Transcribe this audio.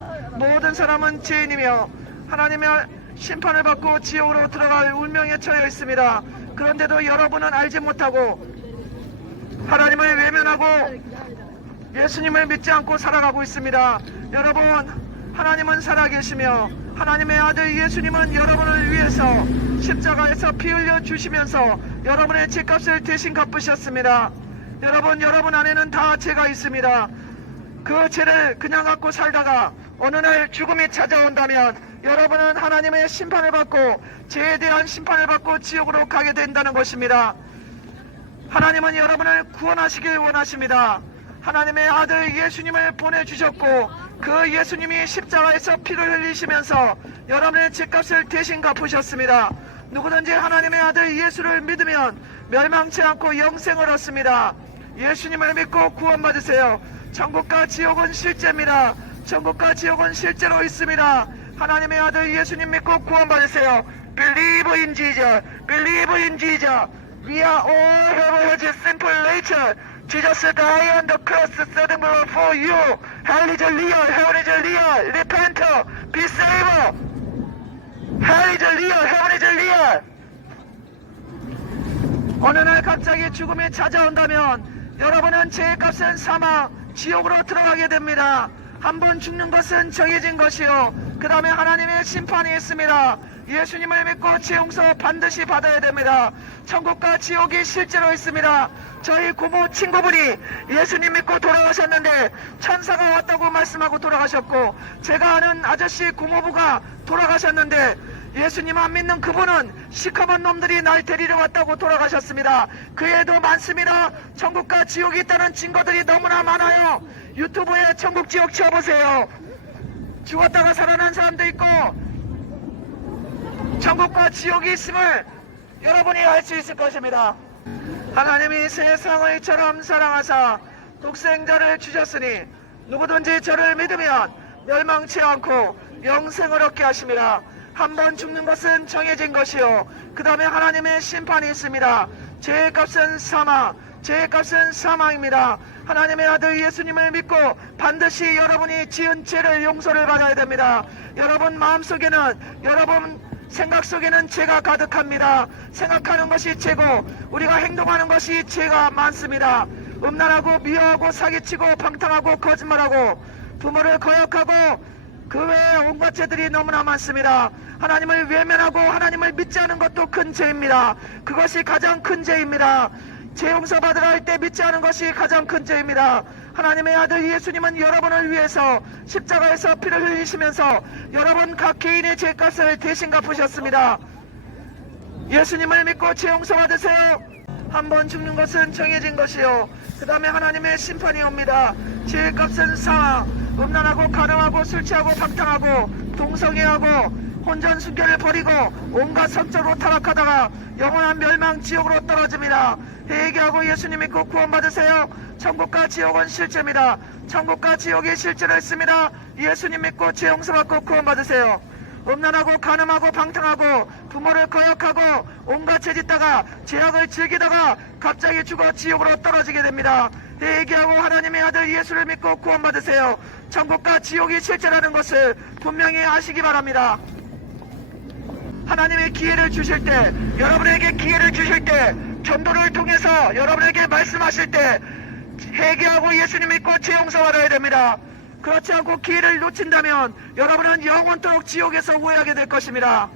모든 사람은 죄인이며 하나님의 심판을 받고 지옥으로 들어갈 운명에 처해 있습니다. 그런데도 여러분은 알지 못하고 하나님을 외면하고 예수님을 믿지 않고 살아가고 있습니다. 여러분, 하나님은 살아계시며 하나님의 아들 예수님은 여러분을 위해서 십자가에서 피 흘려 주시면서 여러분의 죄값을 대신 갚으셨습니다. 여러분 안에는 다 죄가 있습니다. 그 죄를 그냥 갖고 살다가 어느 날 죽음이 찾아온다면 여러분은 하나님의 심판을 받고 죄에 대한 심판을 받고 지옥으로 가게 된다는 것입니다. 하나님은 여러분을 구원하시길 원하십니다. 하나님의 아들 예수님을 보내주셨고 그 예수님이 십자가에서 피를 흘리시면서 여러분의 죄값을 대신 갚으셨습니다. 누구든지 하나님의 아들 예수를 믿으면 멸망치 않고 영생을 얻습니다. 예수님을 믿고 구원받으세요. 천국과 지옥은 실제입니다. 천국과 지옥은 실제로 있습니다. 하나님의 아들 예수님 믿고 구원받으세요. Believe in Jesus. Believe in Jesus. We are all have a simple nature. Jesus died on the cross, setting blood for you. Hell is real. Heaven is real. Repent. Be saved. Hell is real. Heaven is real. 어느 날 갑자기 죽음이 찾아온다면 여러분은 죄값은 사망, 지옥으로 들어가게 됩니다. 한 번 죽는 것은 정해진 것이요. 그 다음에 하나님의 심판이 있습니다. 예수님을 믿고 죄 용서 반드시 받아야 됩니다. 천국과 지옥이 실제로 있습니다. 저희 고모 친구분이 예수님 믿고 돌아가셨는데 천사가 왔다고 말씀하고 돌아가셨고, 제가 아는 아저씨 고모부가 돌아가셨는데 예수님 안 믿는 그분은 시커먼 놈들이 날 데리러 왔다고 돌아가셨습니다. 그 외에도 많습니다. 천국과 지옥이 있다는 증거들이 너무나 많아요. 유튜브에 천국 지옥 쳐보세요. 죽었다가 살아난 사람도 있고 천국과 지옥이 있음을 여러분이 알 수 있을 것입니다. 하나님이 세상을 이처럼 사랑하사 독생자를 주셨으니 누구든지 저를 믿으면 멸망치 않고 영생을 얻게 하십니다. 한 번 죽는 것은 정해진 것이요. 그 다음에 하나님의 심판이 있습니다. 죄의 값은 사망, 죄의 값은 사망입니다. 하나님의 아들 예수님을 믿고 반드시 여러분이 지은 죄를 용서를 받아야 됩니다. 여러분 마음속에는, 여러분 생각 속에는 죄가 가득합니다. 생각하는 것이 죄고 우리가 행동하는 것이 죄가 많습니다. 음란하고 미워하고 사기치고 방탕하고 거짓말하고 부모를 거역하고 그 외에 온갖 죄들이 너무나 많습니다. 하나님을 외면하고 하나님을 믿지 않은 것도 큰 죄입니다. 그것이 가장 큰 죄입니다. 죄 용서 받으라 할 때 믿지 않은 것이 가장 큰 죄입니다. 하나님의 아들 예수님은 여러분을 위해서 십자가에서 피를 흘리시면서 여러분 각 개인의 죄값을 대신 갚으셨습니다. 예수님을 믿고 죄 용서 받으세요. 한 번 죽는 것은 정해진 것이요. 그 다음에 하나님의 심판이 옵니다. 죄의 값은 사망, 음란하고 가늠하고 술 취하고 방탕하고 동성애하고 혼전순결을 버리고 온갖 성적으로 타락하다가 영원한 멸망 지옥으로 떨어집니다. 회개하고 예수님 믿고 구원받으세요. 천국과 지옥은 실제입니다. 천국과 지옥이 실제로 있습니다. 예수님 믿고 죄 용서받고 구원받으세요. 음란하고 가늠하고 방탕하고 부모를 거역하고 온갖 죄 짓다가 죄악을 즐기다가 갑자기 죽어 지옥으로 떨어지게 됩니다. 회개하고 하나님의 아들 예수를 믿고 구원받으세요. 천국과 지옥이 실제라는 것을 분명히 아시기 바랍니다. 하나님의 기회를 주실 때, 여러분에게 기회를 주실 때, 전도를 통해서 여러분에게 말씀하실 때 회개하고 예수님 믿고 죄 용서 받아야 됩니다. 그렇지 않고 기회를 놓친다면 여러분은 영원토록 지옥에서 후회하게 될 것입니다.